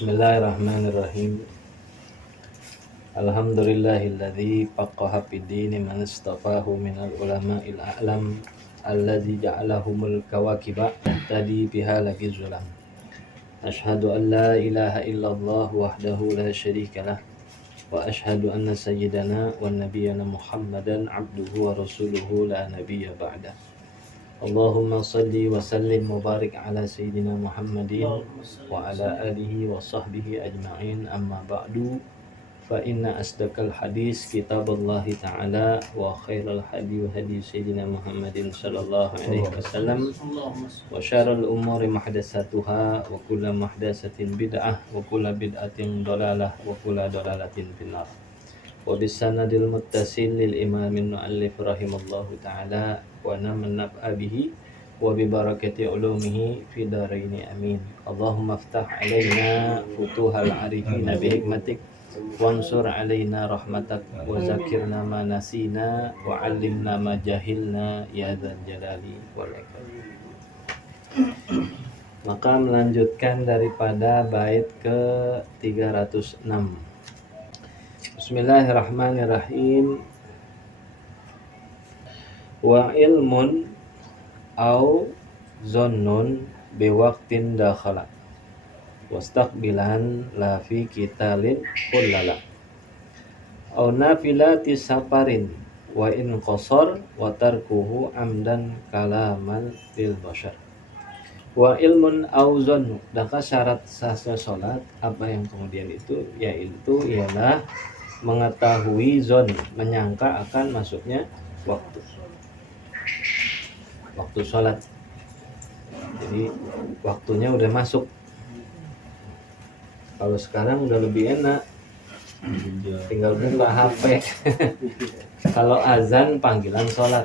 Bismillahirrahmanirrahim. Alhamdulillahilladzi faqaha fid dini man istafahu minal ulama'il a'lam alladzi ja'alahumul kawakiba tadi biha lagi zulam. Ashhadu an la ilaha illallah wahdahu la syarikalah wa ashhadu anna sayyidana wa nabiyyana Muhammadan abduhu wa rasuluhu la nabiyya ba'da. Allahumma salli wa sallim wa barik ala sayyidina Muhammadin wa ala alihi wa sahbihi ajma'in, amma ba'du. Fa inna asdaqal hadis kitaballahi ta'ala wa khairal hadi hadi sayyidina Muhammadin sallallahu alaihi wasallam wa syarrul umuri muhdatsatuha wa kullu muhdatsatin bid'ah wa kullu bid'atin dhalalah wa kullu dhalalatin finnar. Wa bisanadil muttasil lil imamin muallif rahimallahu ta'ala wa namanna'a bihi wa bi barakati ulumihi fi daraini amin. Allahumma aftah alaina futuhal arifina bi hikmatik wansur alaina rahmatak wa zakirna ma nasina wa 'allimna ma jahilna ya dzal jalali wal ikram. Maka melanjutkan daripada bait ke 306. Bismillahirrahmanirrahim. Wa ilmun au zonnun biwaqtin dakhala wastaqbilan la fi qitalin kullala au nafilati safarin wa in qasar wa tarkuhu amdan kalaman lil bashar. Wa ilmun au zonnu, maka syarat sah salat apa yang kemudian itu yaitu ialah mengetahui zon, menyangka akan masuknya waktu sholat. Jadi waktunya udah masuk. Kalau sekarang udah lebih enak, tinggal buka HP. Kalau azan panggilan sholat,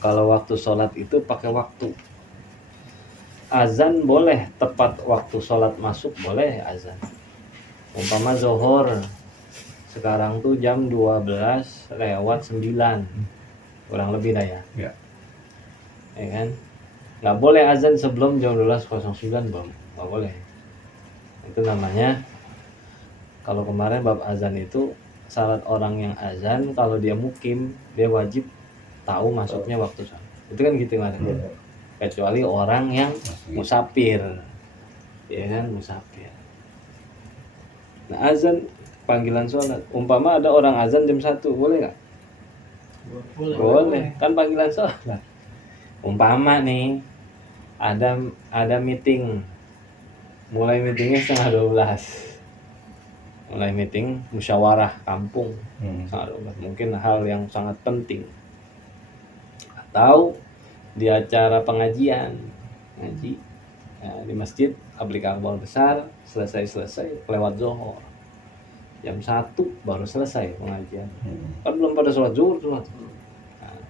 kalau waktu sholat itu pakai waktu. Azan boleh tepat waktu sholat masuk, boleh azan. Umpama zuhur sekarang tuh jam 12:09, kurang lebih dah ya. Ya kan? Nggak boleh azan sebelum jam 12:09, nggak boleh. Itu namanya, kalau kemarin bab azan itu syarat orang yang azan kalau dia mukim dia wajib tahu masuknya waktu sholat. Itu kan gitu kemarin. Kecuali orang yang musafir, ya kan, musafir. Nah azan panggilan sholat, umpama ada orang azan jam 1, boleh nggak? Boleh, kan panggilan sholat. Umpama nih ada meeting, mulai meetingnya 11:30, mulai meeting musyawarah kampung, mungkin hal yang sangat penting, atau di acara pengajian ngaji di masjid Ablik Akbar besar, selesai lewat zuhur jam 1 baru selesai pengajian, kan belum pada sholat zuhur. Nah,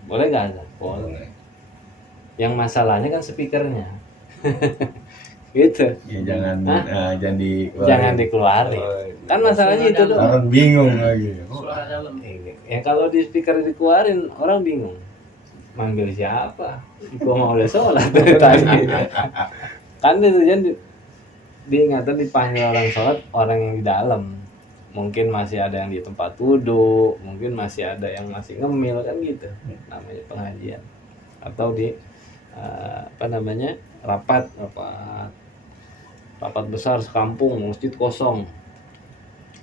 boleh nggak azan? Boleh. Yang masalahnya kan speakernya. Gitu ya, jangan dikeluarin. Kan masalahnya itu doang. Orang bingung lagi. Suara dalam. Ya kalau di speaker dikeluarin orang bingung. Manggil siapa? Gua mau udah sholat tadi. Kan itu jadi diingatan dipanggil orang sholat, orang yang di dalam. Mungkin masih ada yang di tempat duduk, mungkin masih ada yang masih ngemil, kan gitu. Namanya pengajian. Atau di rapat besar sekampung, masjid kosong,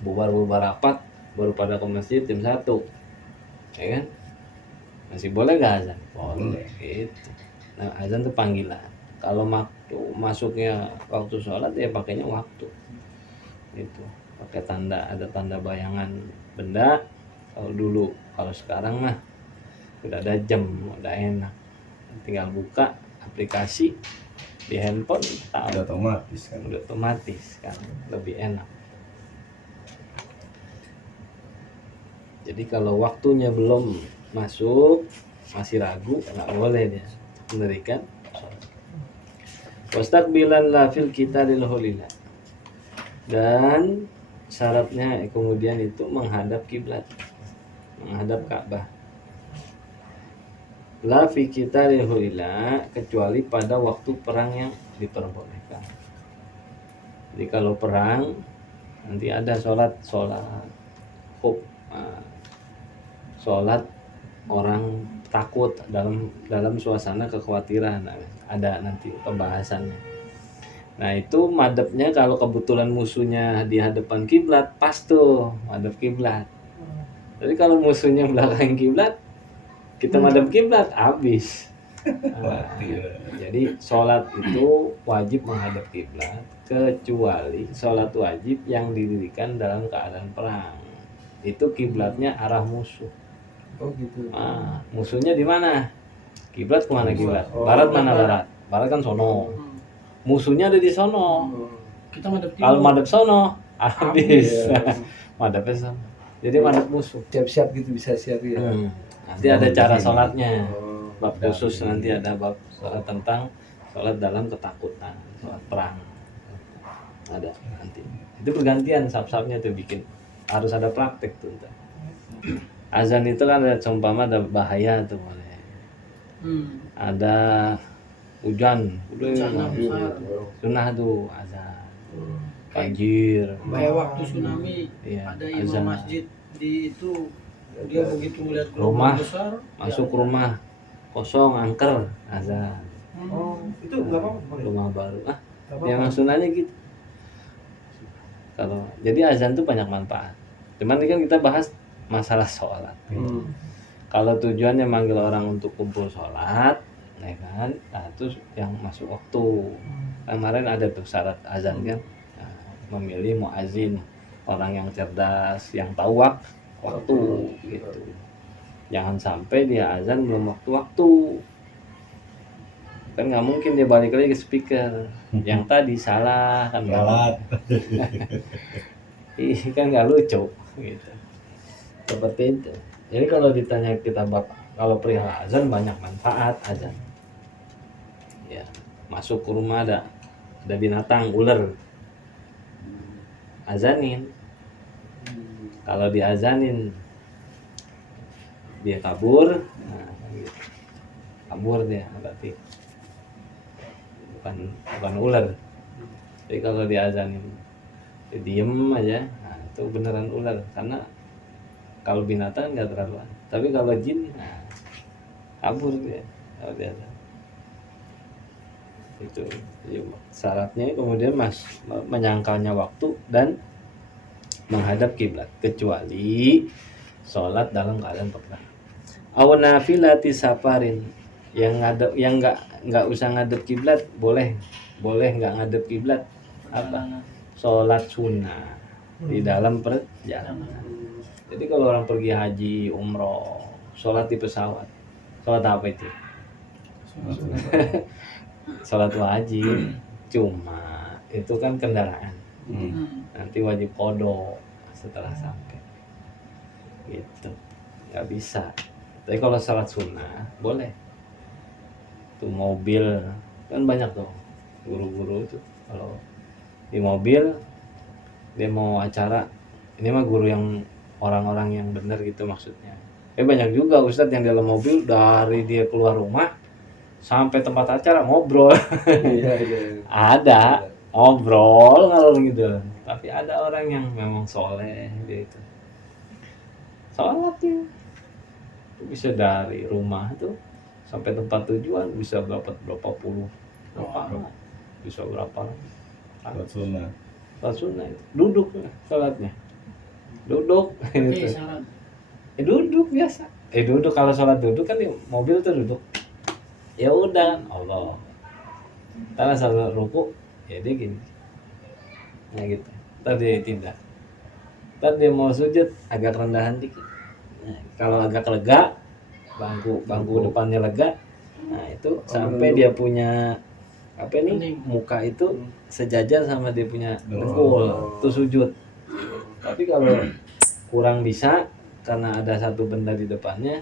bubar rapat baru pada ke masjid jam 1, ya kan? Masih boleh gak azan? Boleh gitu. Nah azan itu panggilan. Kalau masuknya waktu sholat ya pakainya waktu gitu, pakai ada tanda bayangan benda. Kalau dulu, kalau sekarang mah udah ada jam, udah enak, tinggal buka aplikasi di handphone, tahu. Udah otomatis kan, lebih enak. Jadi kalau waktunya belum masuk, masih ragu, nggak boleh dia mendirikan sholat. Wastaqbilan la fil qitalil hulila, dan syaratnya kemudian itu menghadap kiblat, menghadap Ka'bah. La fi qitalil, kecuali pada waktu perang yang diperbolehkan. Jadi kalau perang nanti ada sholat khuf, sholat orang takut dalam suasana kekhawatiran, ada nanti pembahasannya. Nah itu madepnya kalau kebetulan musuhnya di hadapan kiblat, pas tuh madep kiblat. Tapi kalau musuhnya belakang kiblat, kita madep kiblat, habis. Nah, jadi sholat itu wajib menghadap kiblat, kecuali sholat wajib yang didirikan dalam keadaan perang. Itu kiblatnya arah musuh. Oh gitu. Nah, musuhnya di mana? Kiblat kemana kiblat? Barat mana barat? Barat kan sono. Musuhnya ada di sono. Kita madep Kalau timur. madep sono, habis. Iya. Madepnya sono. Jadi madep musuh. Siap-siap gitu, bisa siap ya. Nanti ada cara sholatnya. Oh, Bab khusus nanti ada bab sholat tentang sholat dalam ketakutan, sholat perang. Ada nanti. Itu pergantian sab-sabnya tuh bikin. Harus ada praktek tuh. Azan itu kan ada seumpama ada bahaya tuh boleh. Ada hujan, Bencana besar. sunnah tuh azan. Banjir. Kayak waktu tsunami Iya, ada imam azan. masjid di itu, dia begitu melihat Rumah, gelombang besar Masuk ya, rumah kosong angker azan. Oh, itu nggak apa-apa. Rumah baru. Nggak apa-apa. Yang sunahnya gitu. Kalau jadi azan tuh banyak manfaat. Cuman ini kan kita bahas masalah sholat. Kalau tujuannya manggil orang untuk kumpul sholat, ya kan? Nah, itu yang masuk waktu. Kemarin ada tuh syarat azan kan, nah, memilih muazin, orang yang cerdas, yang tahu waktu gitu. Jangan sampai dia azan belum waktu-waktu. Kan nggak mungkin dia balik lagi ke speaker. Yang tadi salah kan? Galat. Ih, kan nggak lucu gitu. Seperti itu. Jadi kalau ditanya kita kalau perihal azan banyak manfaat azan. Ya, masuk ke rumah ada binatang ular. Azanin. Kalau diazanin dia kabur, nah, gitu. Kabur dia berarti bukan ular. Jadi kalau diazanin dia diem aja, nah, itu beneran ular karena kalau binatang nggak terlalu, tapi kalau jin, nah, kabur dia kalau dia itu. Syaratnya kemudian menyangkalnya waktu dan menghadap kiblat, kecuali sholat dalam keadaan perang. Aw nafilati safarin, yang nggak usah ngadep kiblat boleh nggak ngadep kiblat, apa? Sholat sunnah di dalam perjalanan. Jadi kalau orang pergi haji, umroh, sholat di pesawat, sholat apa itu? Sholat wajib, cuma itu kan kendaraan. Nanti wajib qodho setelah sampai, gitu, nggak bisa. Tapi kalau sholat sunnah boleh. Tuh mobil kan banyak tuh guru-guru tuh, kalau di mobil dia mau acara, ini mah guru yang orang-orang yang benar gitu maksudnya. Banyak juga ustadz yang dalam mobil dari dia keluar rumah sampai tempat acara ngobrol. Iya. Ada ngobrol ngalor gitu. Tapi ada orang yang memang soleh gitu. Sholatnya bisa dari rumah tuh sampai tempat tujuan bisa berapa puluh, bisa berapa Sholat sunnah. sholat sunnah itu. Duduk sholatnya, duduk Oke, gitu. syarat. Duduk biasa. Duduk kalau sholat duduk kan di mobil tuh duduk. Ya udah, Allah. Karena salat ruku, ya dia gini. Nah gitu. Ntar dia tidak. Ntar dia mau sujud agak rendahan dikit. Nah, kalau agak lega, bangku depannya lega, nah itu sampai dia punya apa nih, muka itu sejajar sama dia punya dengkul, itu sujud. Tapi kalau kurang bisa karena ada satu benda di depannya,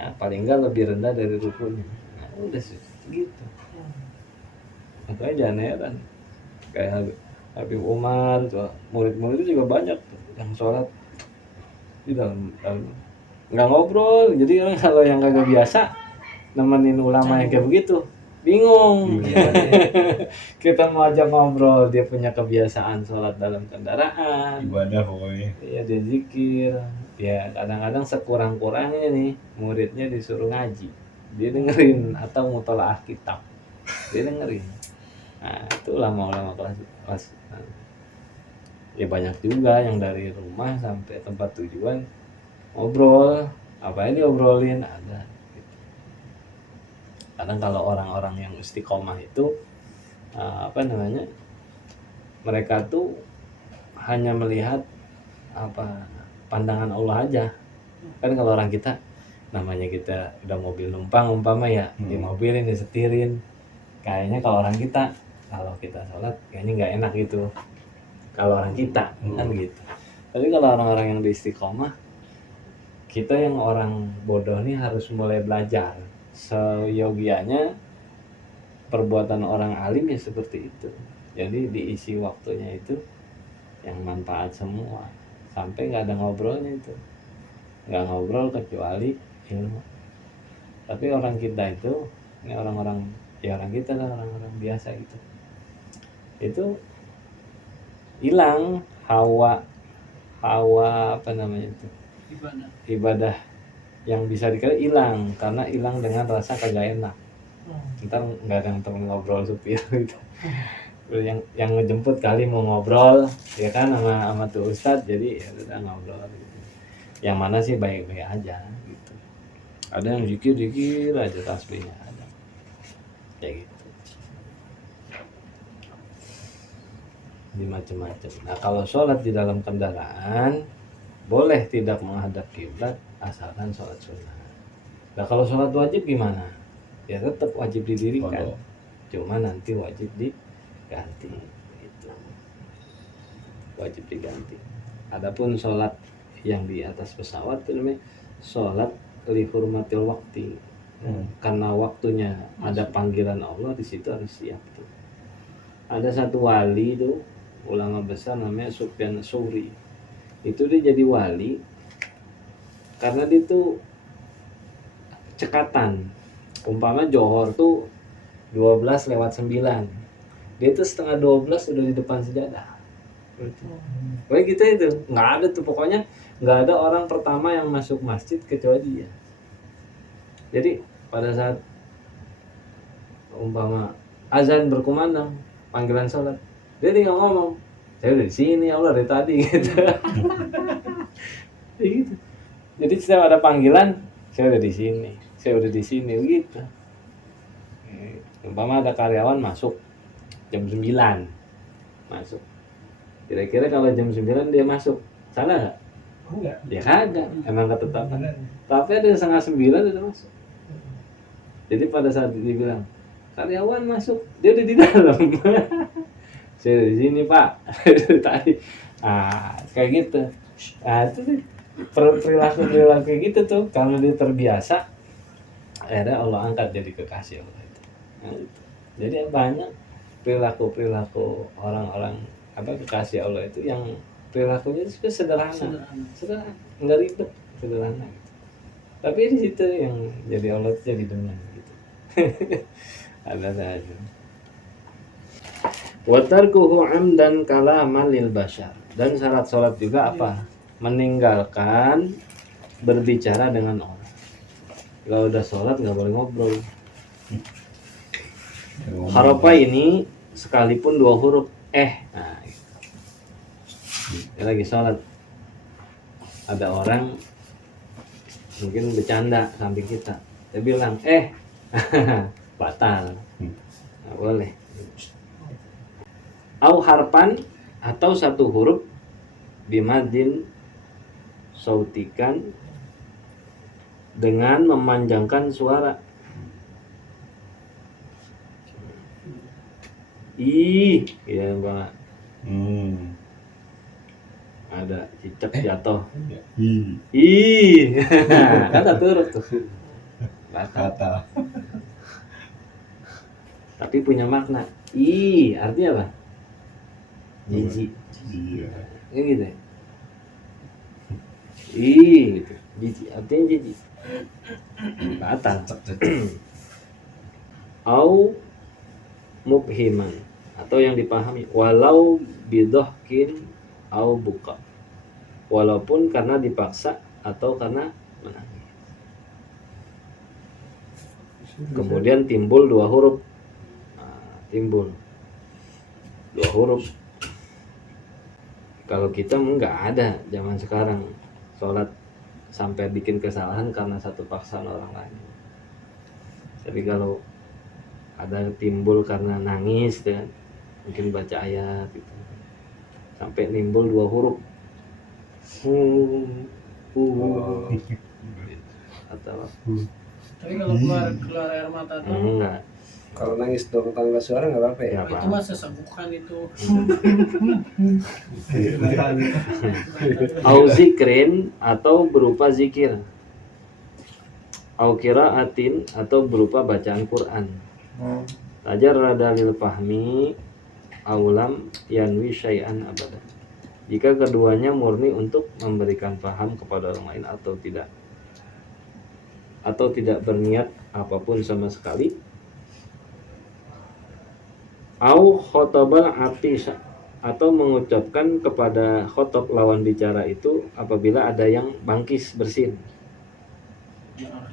nah paling enggak lebih rendah dari rukunya. Nah, udah gitu. Makanya jangan heran kayak Habib Umar, murid-murid itu juga banyak tuh yang sholat di dalam nggak ngobrol. Jadi kalau yang kagak biasa nemenin ulama yang kayak begitu, bingung. Iya, Kita mau ajak ngobrol, dia punya kebiasaan sholat dalam kendaraan. Ibadah pokoknya. Iya, dia zikir. Ya kadang-kadang sekurang-kurangnya nih muridnya disuruh ngaji, dia dengerin, atau mutolaah kitab, dia dengerin. Nah itu ulama-ulama kelas ya banyak juga yang dari rumah sampai tempat tujuan ngobrol. Apa yang diobrolin ada gitu. Kadang kalau orang-orang yang istiqomah itu apa namanya, mereka tuh hanya melihat apa pandangan Allah aja. Kan kalau orang kita, namanya kita udah mobil numpang umpama ya, di mobil ini disetirin, kayaknya kalau orang kita, kalau kita sholat kayaknya nggak enak gitu kalau orang kita kan gitu. Tapi kalau orang-orang yang di istiqomah, kita yang orang bodoh nih harus mulai belajar seyogianya. Perbuatan orang alim ya seperti itu, jadi diisi waktunya itu yang manfaat semua, sampai nggak ada ngobrolnya itu, nggak ngobrol kecuali ilmu. Tapi orang kita itu, ini orang-orang ya orang kita lah, orang-orang biasa gitu, itu hilang hawa apa namanya itu, ibadah yang bisa dikira hilang, karena hilang dengan rasa kagak enak. Ntar nggak ada yang temen ngobrol supir gitu. yang ngejemput kali mau ngobrol ya kan sama tuh ustadz, jadi ya udah ngobrol gitu. Yang mana sih baik-baik aja gitu, ada yang zikir aja tasbihnya ada kayak gitu, di macam-macam. Nah kalau sholat di dalam kendaraan boleh tidak menghadap kiblat asalkan sholat sunnah. Nah kalau sholat wajib gimana? Ya tetap wajib didirikan, cuma nanti wajib diganti itu, wajib diganti. Adapun sholat yang di atas pesawat itu namanya sholat li hurmatil waqti, karena waktunya ada panggilan Allah di situ harus siap tuh. Ada satu wali itu ulama besar namanya Sufyan Tsauri, itu dia jadi wali karena dia tuh cekatan. Umpama Johor tuh 12:09, dia tuh setengah 12 udah di depan sejadah. Pokoknya gitu itu, nggak ada tuh, pokoknya nggak ada orang pertama yang masuk masjid kecuali dia. Jadi pada saat umpama azan berkumandang, panggilan sholat, dia tinggal ngomong, saya udah di sini Allah dari tadi gitu. Gitu. Jadi setiap ada panggilan, saya udah di sini, saya udah di sini gitu. Umpama ada karyawan masuk jam 9 masuk, kira-kira kalau jam 9 dia masuk salah nggak? Enggak. Ya kagak, emang ketetapan. Tapi ada yang setengah 9 udah masuk. Jadi pada saat dia bilang karyawan masuk, dia udah di dalam. Saya udah di sini pak, tadi. Kayak gitu. Itu sih perilaku kayak gitu tuh, kalau dia terbiasa, akhirnya Allah angkat jadi kekasih Allah itu. Itu. Jadi banyak perilaku orang-orang kekasih Allah itu yang perilakunya itu sederhana, nggak ribet, sederhana gitu. Tapi di situ yang jadi Allah itu jadi demen gitu. Ada saja. Wa tarkuhu amdan kalaman lil bashar. Dan syarat sholat juga apa? Meninggalkan berbicara dengan orang. Kalau udah sholat nggak boleh ngobrol. Harapa ini sekalipun 2 huruf nah, gitu. Dia lagi sholat, ada orang mungkin bercanda samping kita, dia bilang batal, nggak boleh. Au harpan, atau 1 huruf bimadin sautikan, dengan memanjangkan suara. Ya Pak. Ada cicak jatuh. Kata turut tuh. Kata. Tapi punya makna. Artinya apa? Jijik. Iya. Ya gitu ya. Gitu. Jijik, artinya jijik. Batal. au mubhiman, atau yang dipahami, walau bidhahkin au buka, walaupun karena dipaksa atau karena menangis. Kemudian timbul dua huruf. Timbul dua huruf. Kalau kita nggak ada zaman sekarang sholat sampai bikin kesalahan karena satu paksaan orang lain. Tapi kalau ada timbul karena nangis, kan, mungkin baca ayat gitu, sampai nimbul dua huruf, atau Tapi kalau keluar air mata tuh enggak. Kalau nangis dong tangga suara nggak apa-apa ya? Nggak itu mah sesebukan itu. Au zikrin, atau berupa zikir, au qiraatin, atau berupa bacaan Quran. Tajarrada lil fahmi aulam yanwi syai'an abada, jika keduanya murni untuk memberikan paham kepada orang lain atau tidak berniat apapun sama sekali. Au khotobal atis, atau mengucapkan kepada khotob lawan bicara itu apabila ada yang bangkis bersin,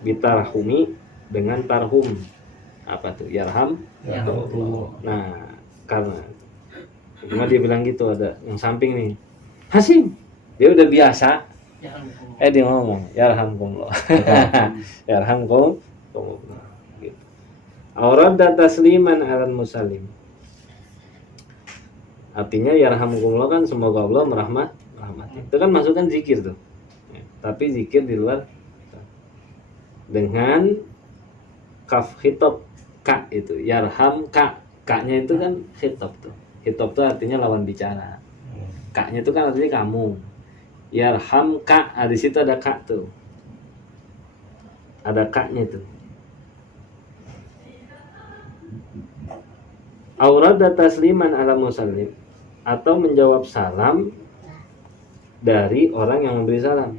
bitarhumi, dengan tarhum. Apa tuh? Yarham. Nah, karena cuma dia bilang gitu, ada yang samping nih, Hasim, dia udah biasa, Ya ampun. dia ngomong yarhamkumullah. Yarhamkum gitu. Aurad dan tasliman alal musallim, artinya yarhamkumullah kan semoga Allah merahmati. Itu kan masukkan zikir tuh. Tapi zikir di luar dengan kaf khitab, ka itu yarham ka, ka-nya itu kan khitab tuh. Khitab tuh artinya lawan bicara. Ka-nya itu kan artinya kamu. Yarham ka, di situ ada ka tuh. Ada ka-nya tuh. Aurada tasliman ala musallim, atau menjawab salam dari orang yang memberi salam,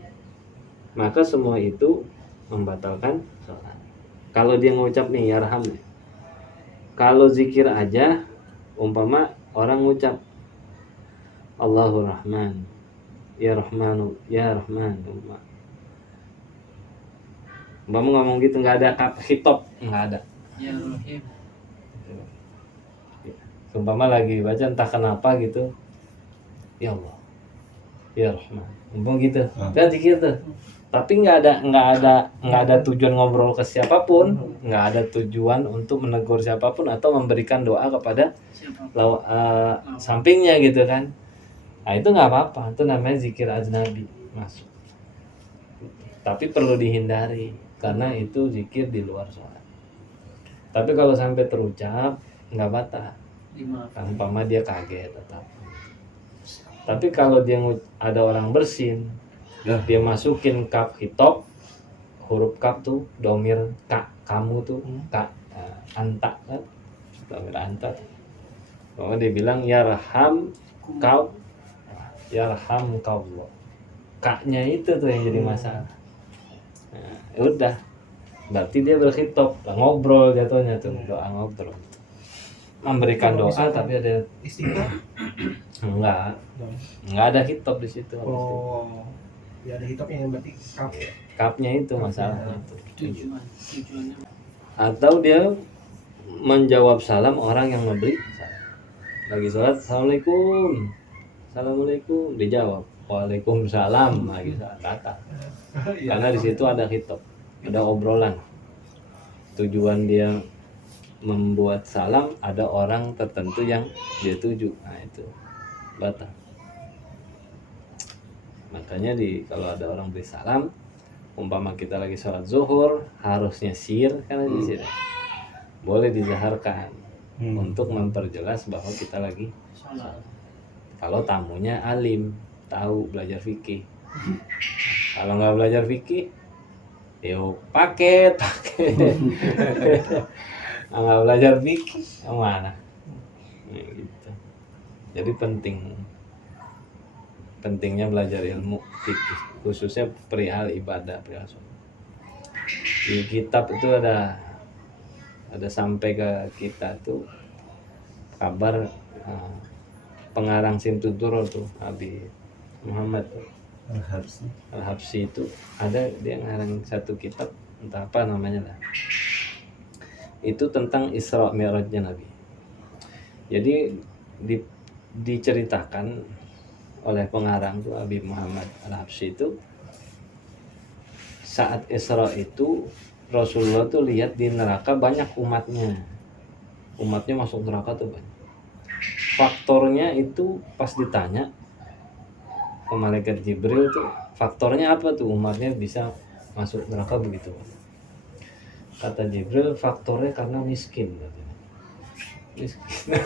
maka semua itu membatalkan salat. Kalau dia ngucap nih yarham, kalau zikir aja, umpama orang ngucap Allahur Rahman, ya Rahmanu, ya Rahman, umpama ngomong gitu, nggak ada khitab, nggak ada. Ya Rahim. Umpama lagi baca entah kenapa gitu, ya Allah, ya Rahman, umpama gitu, kan zikir tuh. Tapi nggak ada tujuan ngobrol ke siapapun, nggak ada tujuan untuk menegur siapapun atau memberikan doa kepada sampingnya gitu kan. Nah itu nggak apa-apa, itu namanya zikir ajnabi masuk. Tapi perlu dihindari karena itu zikir di luar sholat. Tapi kalau sampai terucap nggak batal. Kan umpama dia kaget atau apa. Tapi kalau dia ada orang bersin, dia masukin kaf hitop, huruf kaf tuh domir ka, kamu tuh ka, anta kan, domir anta. Kalau dia bilang yarham kau, yarham kau, ka-nya itu tuh yang jadi masalah. Nah, udah, berarti dia berkhitop, ngobrol jatuhnya tuh, doa ngobrol, memberikan doa tapi ada istighfar? enggak ada hitop di situ. Oh, ya ada hitopnya yang berarti kaf. Kapnya itu masalahnya itu. Tujuannya Atau dia menjawab salam orang yang memberi salam. Lagi sholat, assalamualaikum, assalamualaikum, dijawab waalaikumsalam, lagi salat kata. Karena di situ ada hitop, ada obrolan. Tujuan dia membuat salam, ada orang tertentu yang dia tuju. Nah itu batal. Makanya kalau ada orang beri salam, umpama kita lagi sholat zuhur, harusnya sir, karena di sini boleh dizaharkan untuk memperjelas bahwa kita lagi salah. Kalau tamunya alim, tahu belajar fikih. Kalau nggak belajar fikih, yuk paket. Nggak belajar fikih, yang mana? Nah, gitu. Jadi pentingnya belajar ilmu fikih, khususnya perihal ibadah, perihal sholat. Di kitab itu ada ada sampai ke kita tuh kabar pengarang Simtuturo tuh Habib Muhammad Al-Habsyi itu ada dia ngarang satu kitab entah apa namanya lah, itu tentang Isra Mi'rajnya Nabi. Jadi diceritakan oleh pengarang tuh Habib Muhammad Al-Habsyi itu saat Isra itu Rasulullah tuh lihat di neraka banyak umatnya masuk neraka tuh banyak. Faktornya itu pas ditanya ke malaikat Jibril tuh faktornya apa tuh umatnya bisa masuk neraka begitu. Kata Jibril faktornya karena miskin katanya.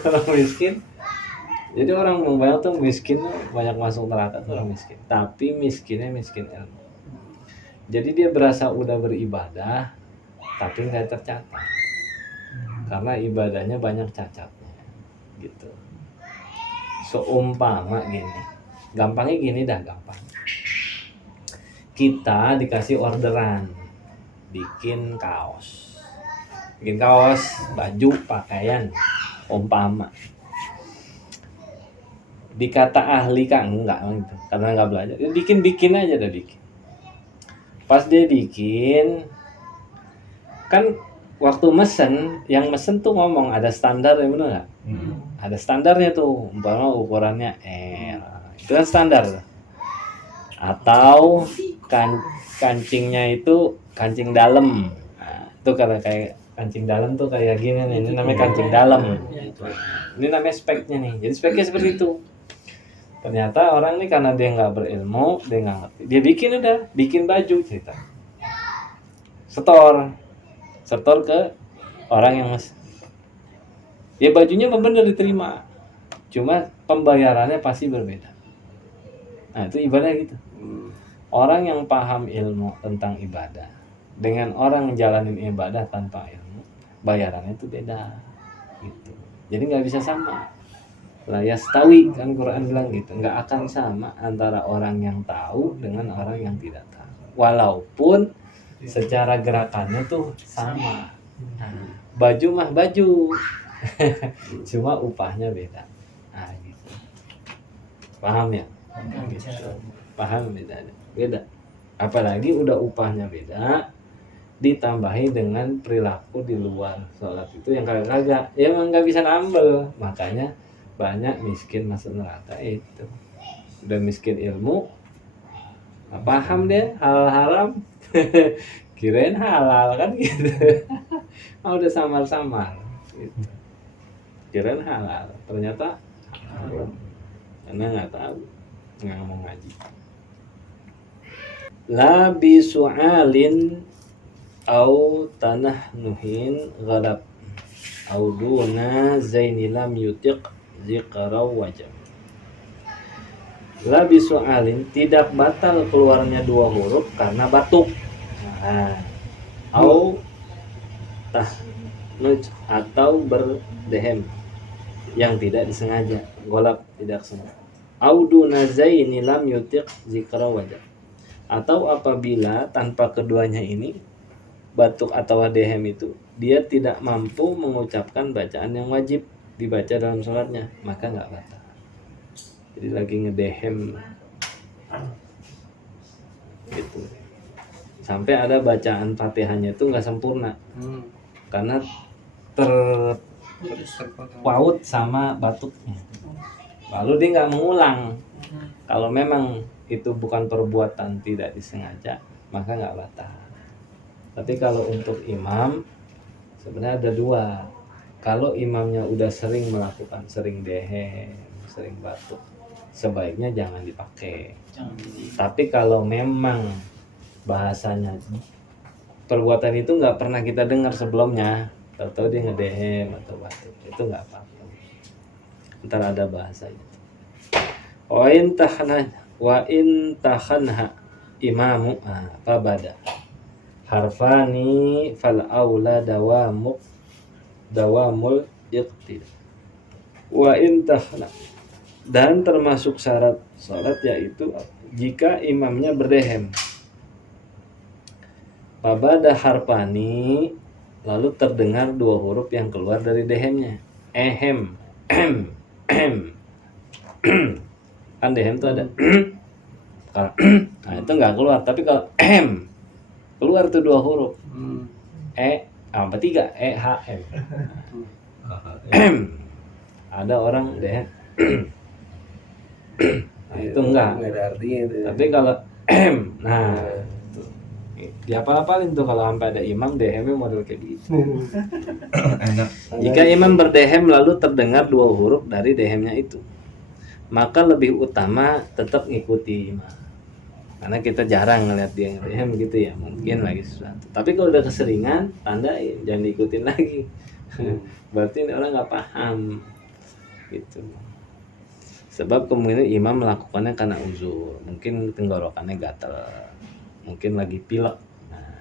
Orang miskin. Jadi orang membayang tuh miskin banyak masuk neraka tuh orang miskin. Tapi miskinnya miskin ilmu. Jadi dia berasa udah beribadah tapi nggak tercatat karena ibadahnya banyak cacatnya gitu. Seumpama gini, gampangnya gini dah gampang. Kita dikasih orderan bikin kaos, baju, pakaian, umpama. Dikata ahli kan enggak gitu, karena nggak belajar. Bikin aja dah bikin. Pas dia bikin, kan waktu mesen, yang mesen tuh ngomong ada standar ya bener nggak? Ada standarnya tuh, umpama ukurannya L, itu kan standar. Atau kancingnya itu kancing dalam. Nah, itu kalau kayak kancing dalam tuh kayak gini nih, ini namanya kancing dalam. Ini namanya speknya nih. Jadi speknya seperti itu. Ternyata orang nih karena dia nggak berilmu, dia nggak ngerti. Dia bikin baju cerita. Setor ke orang yang ya bajunya benar diterima. Cuma pembayarannya pasti berbeda. Nah itu ibadah gitu. Orang yang paham ilmu tentang ibadah dengan orang yang jalanin ibadah tanpa ilmu, bayarannya itu beda. Gitu. Jadi nggak bisa sama. La yastawi kan Quran bilang gitu, nggak akan sama antara orang yang tahu dengan orang yang tidak tahu. Walaupun secara gerakannya tuh sama. Nah, baju mah baju, cuma upahnya beda. Nah, gitu. Paham ya? Gitu. Paham beda. Apalagi udah upahnya beda, ditambahi dengan perilaku di luar sholat itu yang kagak, ya emang nggak bisa nambel, makanya banyak miskin masuk neraka itu. Udah miskin ilmu, nggak paham dia halal haram, kirain halal kan gitu. Udah samar-samar, gitu. Kirain halal, ternyata haram karena nggak tahu, nggak mau ngaji. La bisu'alin au tanah nuhin ghalab au duna zainilam yutiq zikrau wajib. La bisu'alin tidak batal keluarnya dua huruf karena batuk. Nah, au tahnuj atau berdehem yang tidak disengaja, golab tidak sengaja. Au duna zainilam yutiq zikrau wajib. Atau apabila tanpa keduanya ini batuk atau dehem itu dia tidak mampu mengucapkan bacaan yang wajib dibaca dalam sholatnya, maka nggak batal. Jadi lagi ngedehem gitu, sampai ada bacaan Fatihahnya itu nggak sempurna karena terpaut sama batuknya, lalu dia nggak mengulang. Kalau memang itu bukan perbuatan tidak disengaja, maka nggak batal. Tapi kalau untuk imam sebenarnya ada dua. Kalau imamnya udah sering melakukan, sering dehem, sering batuk, sebaiknya jangan dipakai. Tapi kalau memang bahasanya perbuatan itu nggak pernah kita dengar sebelumnya, tahu-tahu dia ngedehem atau batuk, itu nggak apa-apa. Ntar ada bahasanya. Wa in tahanha imamu fabada harfani fal aula dawamul iqtid. Wa in tahna, dan termasuk syarat salat yaitu jika imamnya berdehem. Fabada harfani, lalu terdengar 2 huruf yang keluar dari dehemnya. Ehem, ehem, ehem. Kan dehem tuh ada. Kalau nah itu nggak keluar, tapi kalau ehem keluar tuh 2 huruf. Apa 3? E H M. Ehem. Ada orang dehem. Nah, itu enggak. Nggak ada artinya itu. Tapi kalau ehem, nah itu. Diapal-apalin tuh kalau sampai ada imam dehemnya model kayak gitu. Enak. Jika imam berdehem lalu terdengar 2 huruf dari dehemnya itu, maka lebih utama tetap ngikuti imam. Karena kita jarang ngeliat dia ngedehem gitu ya, mungkin lagi sesuatu. Tapi kalau udah keseringan, tandain, jangan diikutin lagi. Berarti ini orang nggak paham gitu. Sebab kemungkinan imam melakukannya karena uzur, mungkin tenggorokannya gatel, mungkin lagi pilek. Nah,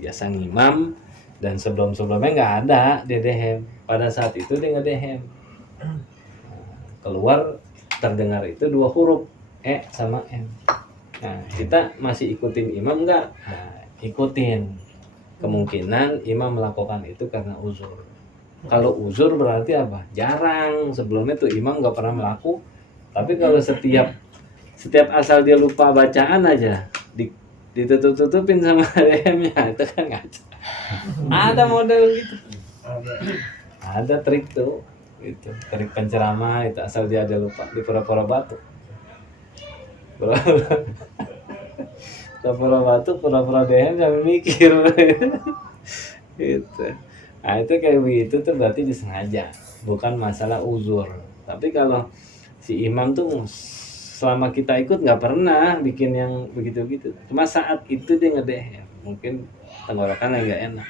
biasa ngimam dan sebelum-sebelumnya nggak ada dia dehem. Pada saat itu dia ngedehem. Nah, keluar terdengar itu 2 huruf E sama M. Nah, kita masih ikutin imam nggak? Nah, ikutin. Kemungkinan imam melakukan itu karena uzur. Kalau uzur berarti apa? Jarang. Sebelumnya tuh imam nggak pernah melaku. Tapi kalau setiap asal dia lupa bacaan aja, ditutup-tutupin sama DM-nya, itu kan ngaco. Ada model gitu. Ada trik tuh. Itu trik penceramah itu asal dia ada lupa di pura-pura batuk. Pura-pura batuk, pura-pura DM sambil mikir. Gitu. Nah itu kayak begitu tuh berarti disengaja, bukan masalah uzur. Tapi kalau si imam tuh selama kita ikut nggak pernah bikin yang begitu-begitu. Cuma saat itu dia ngedehem, mungkin tenggorokan nggak enak.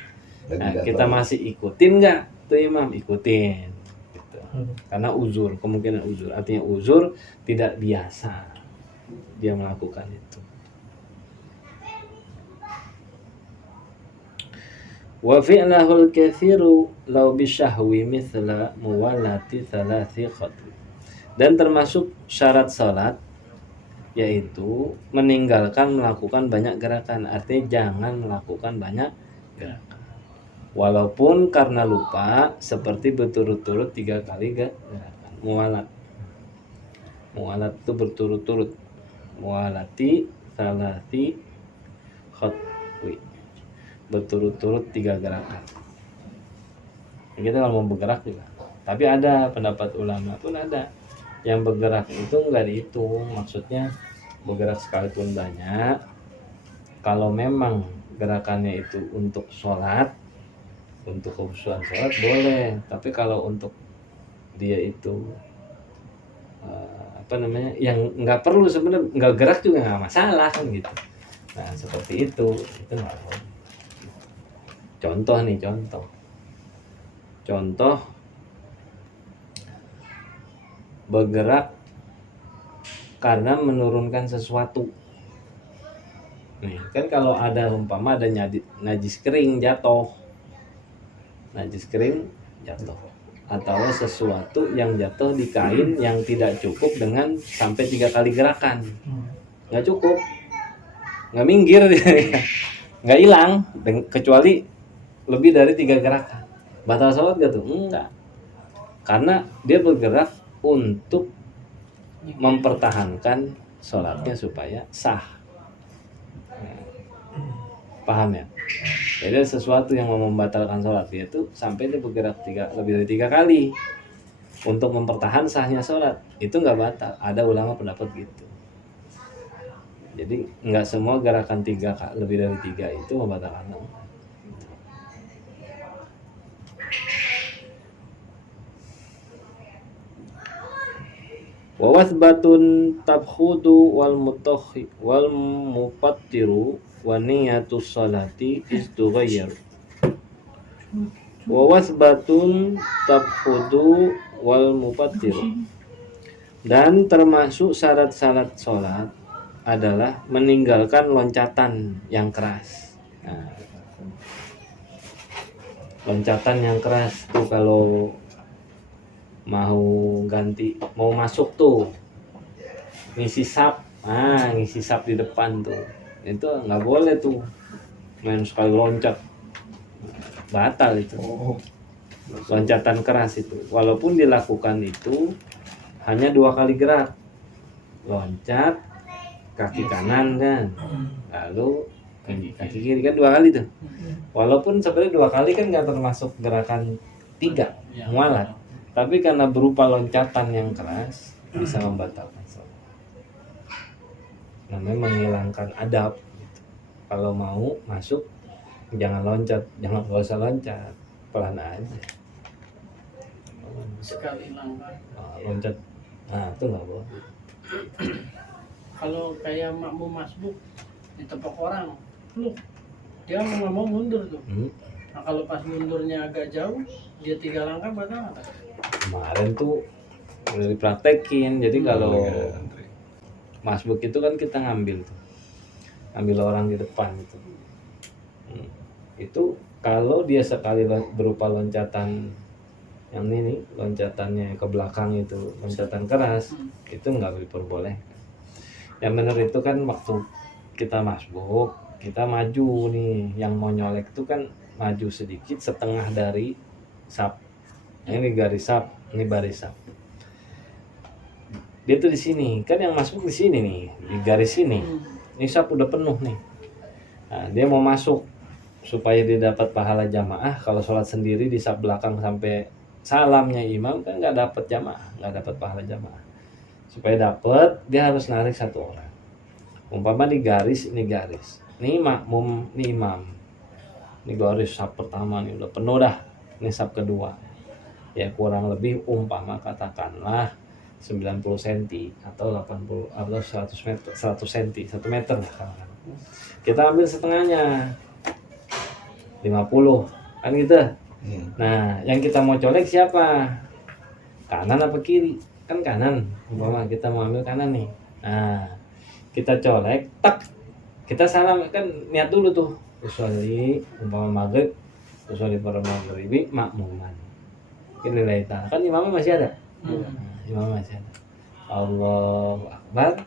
Nah, kita masih ikutin nggak tuh imam? Ikutin. Gitu. Karena uzur, kemungkinan uzur. Artinya uzur tidak biasa dia melakukan itu. Wa fi'lahul kathiru law bisyahwi mithla muwalati thalathi khatm. Dan termasuk syarat salat yaitu meninggalkan melakukan banyak gerakan. Artinya jangan melakukan banyak gerakan. Walaupun karena lupa, seperti berturut-turut 3 kali gerakan. Muwalat itu berturut-turut. Muwalati thalathi khatwi. Berturut-turut 3 gerakan. Kita kalau mau bergerak juga. Tapi ada pendapat ulama pun ada yang bergerak itu enggak dihitung. Maksudnya bergerak sekalipun banyak, kalau memang gerakannya itu untuk sholat, untuk khusyuan sholat boleh. Tapi kalau untuk dia itu yang nggak perlu sebenarnya, nggak gerak juga nggak masalah kan gitu. Nah seperti itu nggak boleh. Contoh bergerak karena menurunkan sesuatu. Nih kan kalau ada umpama ada najis kering jatuh, atau sesuatu yang jatuh di kain yang tidak cukup dengan sampai 3 kali gerakan, nggak cukup, nggak minggir, nggak hilang, kecuali lebih dari 3 gerakan. Batal sholat gak tuh? Enggak, karena dia bergerak untuk mempertahankan sholatnya supaya sah. Paham ya? Jadi sesuatu yang mau membatalkan sholat dia itu sampai dia bergerak lebih dari 3 kali untuk mempertahankan sahnya sholat, itu nggak batal. Ada ulama pendapat gitu. Jadi nggak semua gerakan 3 lebih dari 3 itu membatalkan. Wa wasbatun tabkhudu wal mutahhi wal mufattiru wa niyatus salati istughayyar. Wa wasbatun tabkhudu wal mufattiru. Dan termasuk syarat-syarat salat adalah meninggalkan loncatan yang keras. Nah, loncatan yang keras tuh kalau mau masuk tuh ngisi sap di depan tuh, itu nggak boleh tuh main sekali loncat. batal itu. Oh. Loncatan keras itu. Walaupun dilakukan itu hanya 2 kali gerak. Loncat kaki kanan kan. Lalu kaki kiri kan 2 kali tuh. Walaupun sebenarnya 2 kali kan nggak termasuk gerakan 3 Ya, mualat. Tapi karena berupa loncatan yang keras bisa membatalkan sholat. Namanya menghilangkan adab. Gitu. Kalau mau masuk jangan loncat, nggak usah loncat, pelan aja. sekali langkah. Loncat, nah itu nggak boleh. Kalau kayak makmum masbuk ditepok orang, lu dia mau nggak mau mundur tuh. Nah kalau pas mundurnya agak jauh, dia 3 langkah batal nggak? Kemarin tuh udah dipraktekin, jadi kalau masbuk itu kan kita ngambil orang di depan gitu. Itu kalau dia sekali berupa loncatan yang ini nih, loncatannya ke belakang itu loncatan keras, itu nggak diperbolehkan. Yang benar itu kan waktu kita masbuk, kita maju nih, yang mau nyolek itu kan maju sedikit setengah dari sap. Ini garis sap, ini baris sap. Dia tuh di sini, kan yang masuk di sini nih, di garis sini. Ini sap udah penuh nih. Nah, dia mau masuk supaya dia dapat pahala jamaah. Kalau sholat sendiri di sap belakang sampai salamnya imam kan nggak dapat jamaah, nggak dapat pahala jamaah. Supaya dapat, dia harus narik 1 orang. Umpama di garis, ini garis. Ini makmum, ini imam. Ini garis sap pertama nih udah penuh dah. Ini sap kedua. Ya kurang lebih umpama katakanlah 90 cm atau 80 atau 100 meter, 100 cm, 1 meter lah kan. Kita ambil setengahnya 50 kan gitu. Nah, yang kita mau colek siapa? Kanan apa kiri? Kan kanan. Umpama kita mau ambil kanan nih. Nah, kita colek, tak. Kita salam kan niat dulu tuh. Usolli umpama maghrib, usolli para maghribi makmuman. Lillahi ta'ala. Kan imamnya masih ada. Imamnya masih ada. Allahu Akbar.